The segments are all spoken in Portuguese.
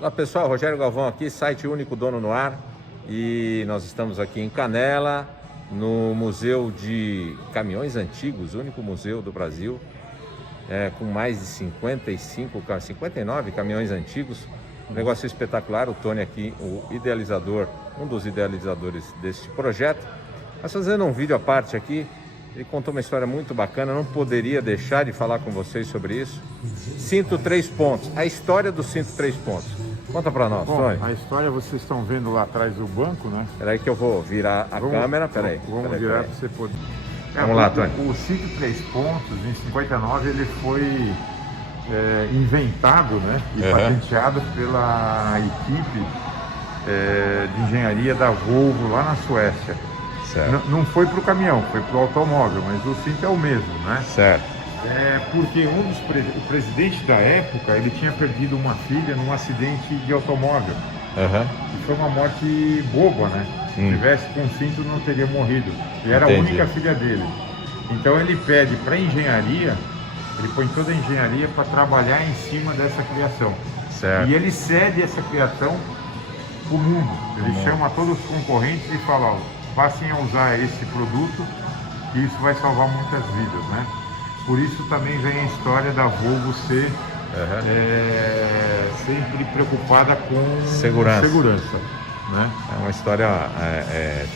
Olá pessoal, Rogério Galvão aqui, site Único Dono no Ar, e nós estamos aqui em Canela, no Museu de Caminhões Antigos, único museu do Brasil, com mais de 59 caminhões antigos. Um negócio espetacular. O Tony aqui, o idealizador, um dos idealizadores deste projeto. Mas fazendo um vídeo à parte aqui, ele contou uma história muito bacana, não poderia deixar de falar com vocês sobre isso. Cinto 3 pontos, a história do cinto 3 pontos. Conta pra nós, Tony. A história vocês estão vendo lá atrás do banco, né? Peraí que eu vou virar a câmera, peraí. Vamos virar para você poder... Vamos lá, Tony. O cinto 3 pontos, em 59, ele foi inventado, né? E patenteado pela equipe de engenharia da Volvo lá na Suécia. Certo. Não foi para o caminhão, foi para o automóvel, mas o cinto é o mesmo, né? Certo. Porque o presidente da época, ele tinha perdido uma filha num acidente de automóvel. E foi uma morte boba, né? Se tivesse com o cinto, não teria morrido. E era a única filha dele. Então ele pede para a engenharia, ele põe toda a engenharia para trabalhar em cima dessa criação. Certo. E ele cede essa criação para o mundo. Ele chama todos os concorrentes e fala, ó, passem a usar esse produto, que isso vai salvar muitas vidas, né? Por isso também vem a história da Volvo ser sempre preocupada com segurança, né? É uma história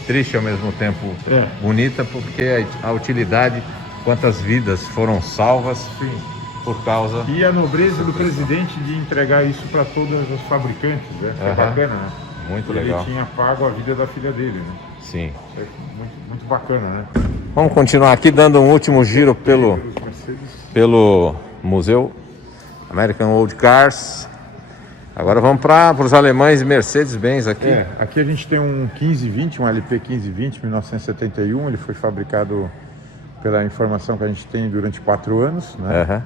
triste ao mesmo tempo bonita, porque a utilidade, quantas vidas foram salvas. Sim. Por causa... E a nobreza do presidente de entregar isso para todos os fabricantes, né? É bacana, né? Muito ele legal. Ele tinha pago a vida da filha dele, né? Sim. É muito bacana, né? Vamos continuar aqui dando um último giro pelo Museu American Old Cars. Agora vamos para os alemães Mercedes-Benz aqui. Aqui a gente tem um 1520, um LP 1520, 1971. Ele foi fabricado, pela informação que a gente tem, durante 4 anos, né?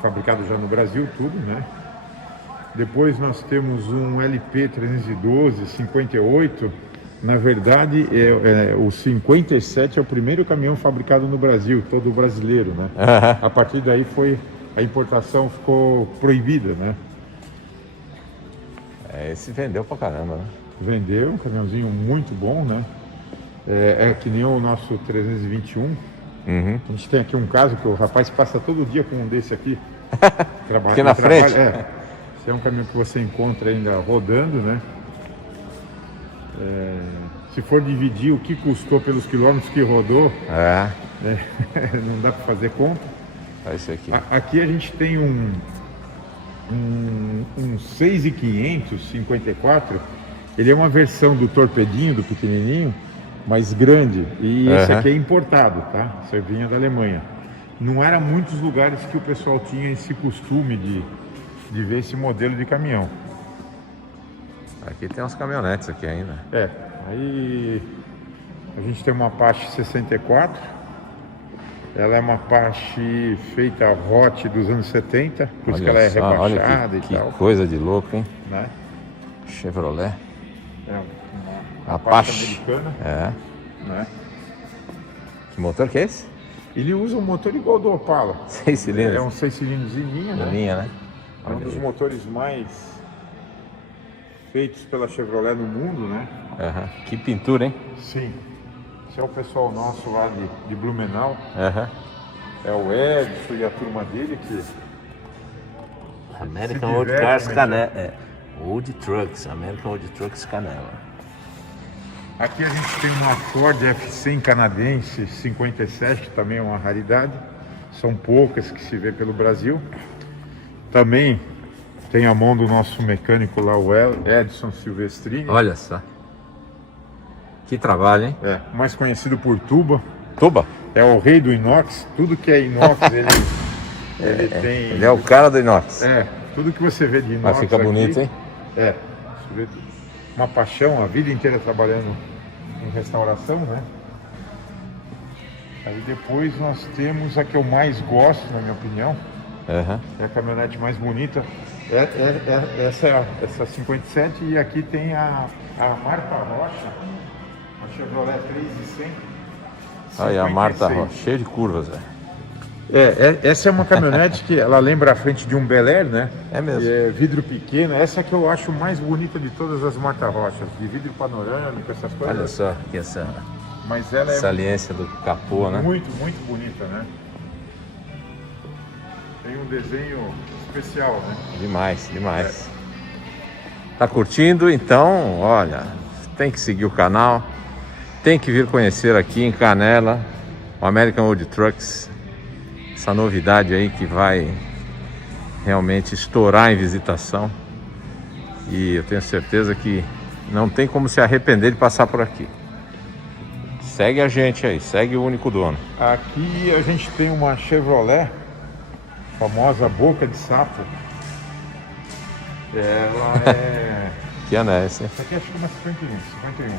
Fabricado já no Brasil, tudo, né? Depois nós temos um LP 312, 58. Na verdade, o 57 é o primeiro caminhão fabricado no Brasil, todo brasileiro, né? A partir daí a importação ficou proibida, né? Esse vendeu pra caramba, né? Vendeu, um caminhãozinho muito bom, né? É que nem o nosso 321. A gente tem aqui um caso que o rapaz passa todo dia com um desse aqui. Aqui na frente? Esse é um caminhão que você encontra ainda rodando, né? Se for dividir o que custou pelos quilômetros que rodou, não dá para fazer conta. Esse aqui. Aqui a gente tem um 6500 54. Ele é uma versão do torpedinho, do pequenininho, mas grande. E esse aqui é importado, tá? Isso vinha da Alemanha. Não era muitos lugares que o pessoal tinha esse costume de ver esse modelo de caminhão. Aqui tem uns caminhonetes aqui ainda. Aí a gente tem uma Apache 64. Ela é uma Apache feita hot dos anos 70, por isso que ela é rebaixada e tal. Que coisa de louco, hein? Né? Chevrolet. Uma Apache americana. Né? Que motor que é esse? Ele usa um motor igual ao do Opala. 6 cilindros? É um 6 cilindros em linha, né? Linha, né? É um dos motores mais feitos pela Chevrolet no mundo, né? Que pintura, hein? Sim. Esse é o pessoal nosso lá de Blumenau. É o Edson e a turma dele que... American Old Cars Canela. Old Trucks, American Old Trucks Canela. Aqui a gente tem uma Ford F100 canadense 57, que também é uma raridade. São poucas que se vê pelo Brasil. Também tem a mão do nosso mecânico lá, o Edson Silvestrini. Olha só. Que trabalho, hein? Mais conhecido por Tuba. Tuba? É o rei do inox. Tudo que é inox, ele tem... Ele é o cara do inox. Tudo que você vê de inox. Mas fica bonito, aqui, hein? Uma paixão, a vida inteira trabalhando em restauração, né? Aí depois nós temos a que eu mais gosto, na minha opinião. É a caminhonete mais bonita. Essa 57, e aqui tem a Marta Rocha, a Chevrolet 3100. Olha a Marta Rocha, cheia de curvas, velho. Essa é uma caminhonete que ela lembra a frente de um Bel Air, né? É mesmo. Vidro pequeno. Essa que eu acho mais bonita de todas as Marta-Rochas, de vidro panorâmico, essas coisas. Olha só aqui essa Mas ela saliência do capô, né? muito, muito bonita, né? Tem um desenho especial, né? Demais, demais. Tá curtindo? Então, olha, tem que seguir o canal, tem que vir conhecer aqui em Canela o American Old Trucks, essa novidade aí que vai realmente estourar em visitação, e eu tenho certeza que não tem como se arrepender de passar por aqui. Segue a gente aí, segue o único dono. Aqui a gente tem uma Chevrolet, famosa Boca de Sapo. Ela é... Que ano é esse? Essa aqui acho que é uma 51.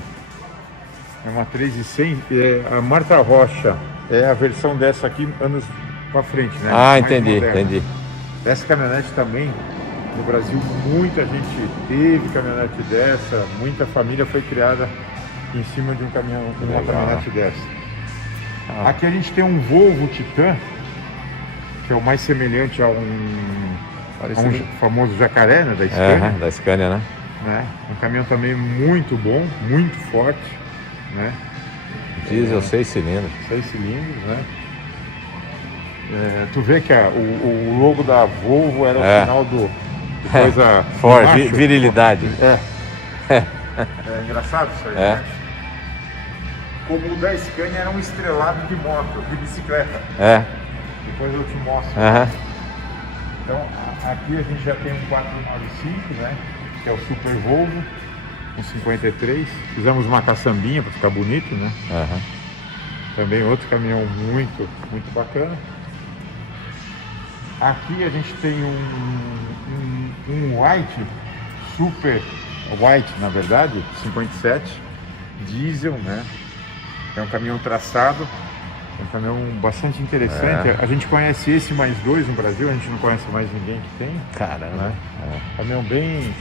É uma 3.100. A Marta Rocha é a versão dessa aqui anos pra frente, né? Ah, Mais entendi, moderna. entendi. Essa caminhonete também, no Brasil, muita gente teve caminhonete dessa, muita família foi criada em cima de um caminhão, uma Legal. caminhonete dessa. Aqui a gente tem um Volvo Titan, que é o mais semelhante a um famoso jacaré, né, da Scania. Da Scania, né? Um caminhão também muito bom, muito forte, né? Diesel 6 cilindros. 6 cilindros, né? Tu vê que o logo da Volvo era o sinal do coisa forte, virilidade. É engraçado isso aí, né? Como o da Scania era um estrelado de moto, de bicicleta. Depois eu te mostro. Então, aqui a gente já tem um 495, né? Que é o Super Volvo, um 53. Fizemos uma caçambinha para ficar bonito, né? Também outro caminhão muito, muito bacana. Aqui a gente tem um White, Super White, na verdade, 57, diesel, né? É um caminhão traçado. É um caminhão bastante interessante. A gente conhece esse mais dois no Brasil, a gente não conhece mais ninguém que tem. Caramba. Né? Caminhão bem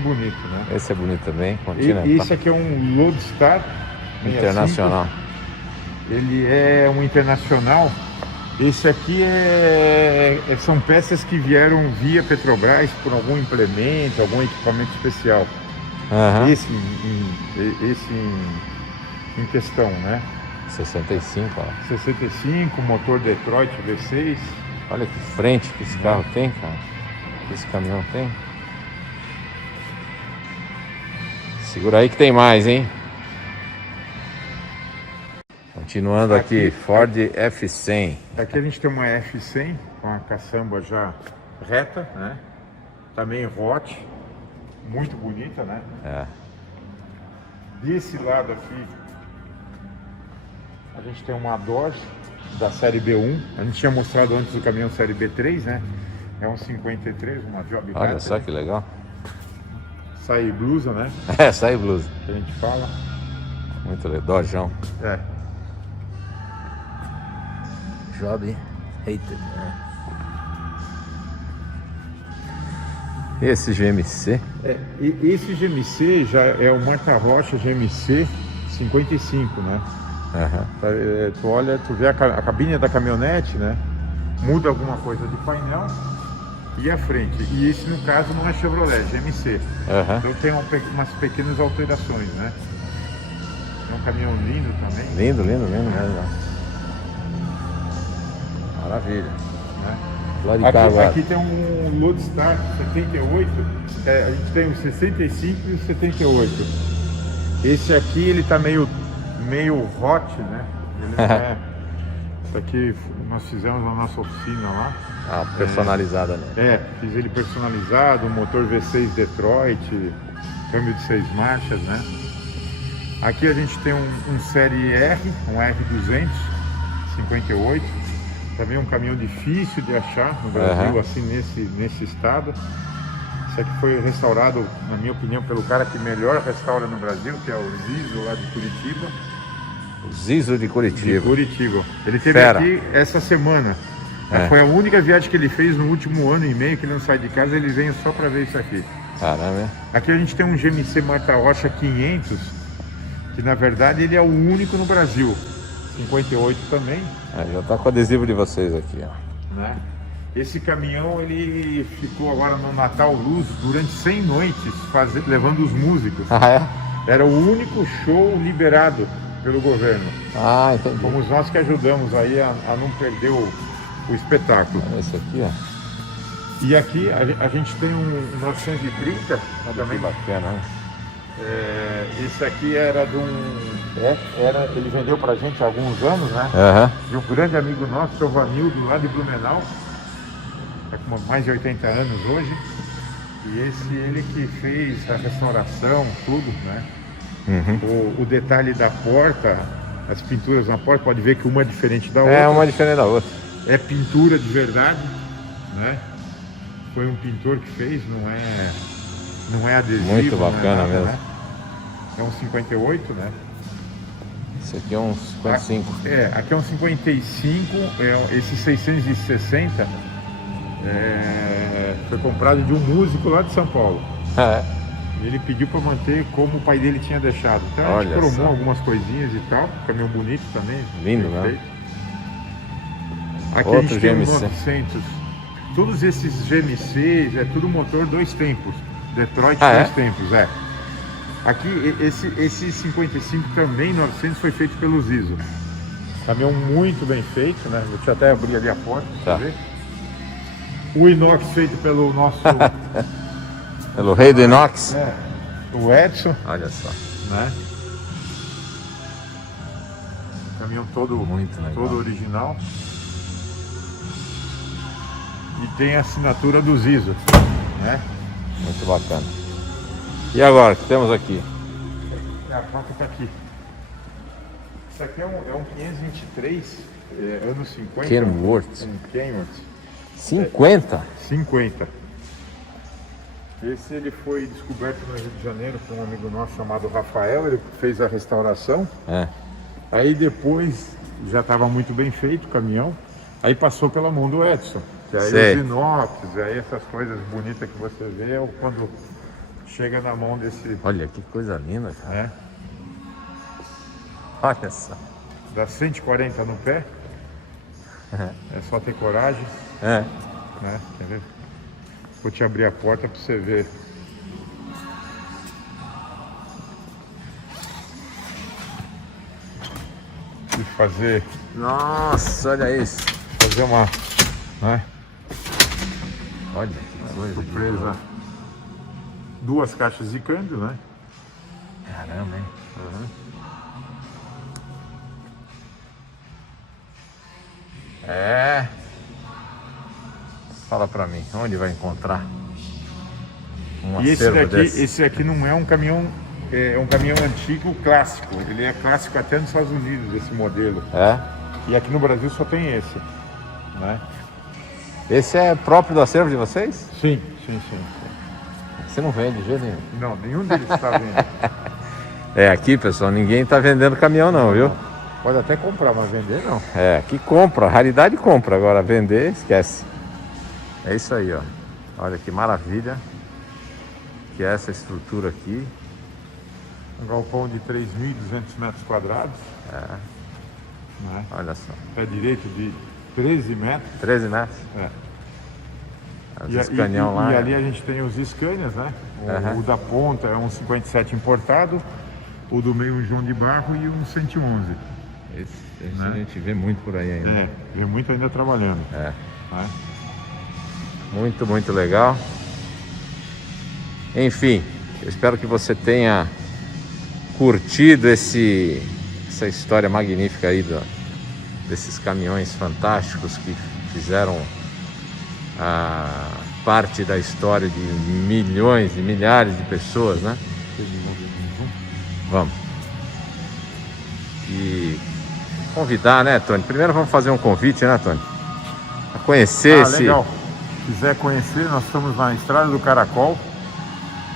bonito, né? Esse é bonito também, Esse aqui é um Lodestar internacional. Ele é um internacional. Esse aqui são peças que vieram via Petrobras por algum implemento, algum equipamento especial. Esse em questão, né? 65, ó. 65, motor Detroit V6. Olha que frente que esse carro tem, cara. Que esse caminhão tem. Segura aí que tem mais, hein? Continuando aqui, Ford F100. Aqui a gente tem uma F100 com a caçamba já reta, né? Também hot, muito bonita, né? Desse lado aqui a gente tem uma Dodge da série B1. A gente tinha mostrado antes o caminhão série B3, né? É um 53, uma Job. Olha só que legal. Sai blusa, né? Sai blusa. Que a gente fala. Muito legal, Dojão. Job Hated, né? Esse GMC? Esse GMC já é o Marta Rocha GMC 55, né? Tu olha, tu vê a cabine da caminhonete, né? Muda alguma coisa de painel e a frente. E esse, no caso, não é Chevrolet, é GMC. Então tem umas pequenas alterações, né? É um caminhão lindo também. Lindo mesmo. Maravilha. Aqui tem um Lodestar 78. A gente tem o 65 e o 78. Esse aqui ele tá meio hot, né? Isso aqui nós fizemos na nossa oficina lá. Personalizada, né? Fiz ele personalizado, motor V6 Detroit, câmbio de 6 marchas, né? Aqui a gente tem um série R, um R200 58. Também um caminhão difícil de achar no Brasil, assim, nesse estado. Esse aqui foi restaurado, na minha opinião, pelo cara que melhor restaura no Brasil, que é o Zizo, lá de Curitiba. O Zizo de Curitiba. Ele esteve aqui essa semana. Foi a única viagem que ele fez no último ano e meio, que ele não sai de casa, ele veio só para ver isso aqui. Caramba. Aqui a gente tem um GMC Marta Rocha 500, que na verdade ele é o único no Brasil. 58 também. Já tá com o adesivo de vocês aqui, ó. Né? Esse caminhão ele ficou agora no Natal Luz durante 100 noites levando os músicos. Ah, é? Era o único show liberado pelo governo. Ah, entendi. Fomos nós que ajudamos aí a não perder o espetáculo. Olha esse aqui, ó. E aqui a gente tem um 930 também. Bacana, né? Esse aqui era de ele vendeu pra gente há alguns anos, né? De um grande amigo nosso, que é o Vanildo, lá de Blumenau. Está com mais de 80 anos hoje. E ele que fez a restauração, tudo, né? O detalhe da porta, as pinturas na porta, pode ver que uma é diferente da outra. É, uma diferente da outra. É pintura de verdade, né? Foi um pintor que fez, não é adesivo. Muito bacana nada, mesmo. Né? É um 58, né? Esse aqui é um 55. Aqui é um 55, esse 660 foi comprado de um músico lá de São Paulo. Ele pediu para manter como o pai dele tinha deixado. Então a gente cromou algumas coisinhas e tal. Caminhão bonito também. Lindo, né? Aqui a gente tem um 900. Todos esses GMCs, é tudo motor 2 tempos. Detroit 2 tempos, Aqui, esse 55 também, 900, foi feito pelo Zizo. Caminhão muito bem feito, né? Deixa eu até abrir ali a porta pra ver. O inox feito pelo nosso... Pelo rei do inox? O Edson. Olha só. Né? Caminhão todo original. E tem a assinatura do Zizo, né? Muito bacana. E agora, o que temos aqui? A placa está aqui. Isso aqui é um 523, anos 50. Kenworth. Um Kenworth. 50? 50. Esse ele foi descoberto no Rio de Janeiro por um amigo nosso chamado Rafael, ele fez a restauração. Aí depois já estava muito bem feito o caminhão, aí passou pela mão do Edson. Que aí os inox, aí essas coisas bonitas que você vê, quando chega na mão desse... Olha que coisa linda, cara. Olha só. Dá 140 no pé. É só ter coragem. Né? Quer ver? Vou te abrir a porta para você ver. E fazer... Nossa, olha isso. Fazer uma... Né? Olha que coisa. Surpresa. 2 caixas de câmbio, né? Caramba, hein? Fala pra mim, onde vai encontrar um acervo desse? Esse aqui não é um caminhão, é um caminhão antigo clássico. Ele é clássico até nos Estados Unidos, esse modelo. E aqui no Brasil só tem esse, né? Esse é próprio do acervo de vocês? Sim. Você não vende de jeito nenhum? Não, nenhum deles está vendo. Aqui, pessoal, ninguém está vendendo caminhão não, viu? Pode até comprar, mas vender não. Aqui compra, raridade compra, agora vender, esquece. É isso aí, ó. Olha que maravilha que é essa estrutura aqui. Um galpão de 3.200 metros quadrados. Né? Olha só. Pé direito de 13 metros. 13 metros? E ali a gente tem os Scanias, né? O da ponta é um 57 importado, o do meio um João de Barro e um 111. Esse né? A gente vê muito por aí ainda. Vê muito ainda trabalhando. Né? Muito, muito legal. Enfim, eu espero que você tenha curtido essa história magnífica aí desses caminhões fantásticos que fizeram a parte da história de milhões e milhares de pessoas, né? Vamos. E convidar, né, Tony? Primeiro vamos fazer um convite, né, Tony? A conhecer esse... legal. Se quiser conhecer, nós estamos na Estrada do Caracol,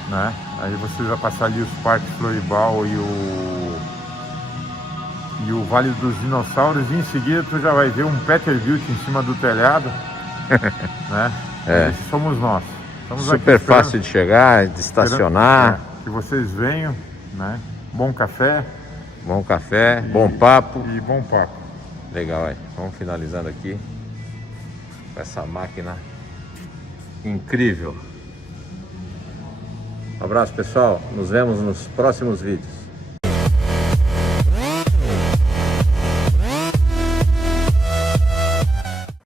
né? Aí você vai passar ali os Parques Floribal e o Vale dos Dinossauros, e em seguida tu já vai ver um Peterbilt em cima do telhado. Né? Esses somos nós. Estamos super fácil de chegar, de estacionar. Que vocês venham, né? Bom café, Bom café, bom papo. E bom papo. Legal, aí. Vamos finalizando aqui com essa máquina incrível. Um abraço, pessoal. Nos vemos nos próximos vídeos.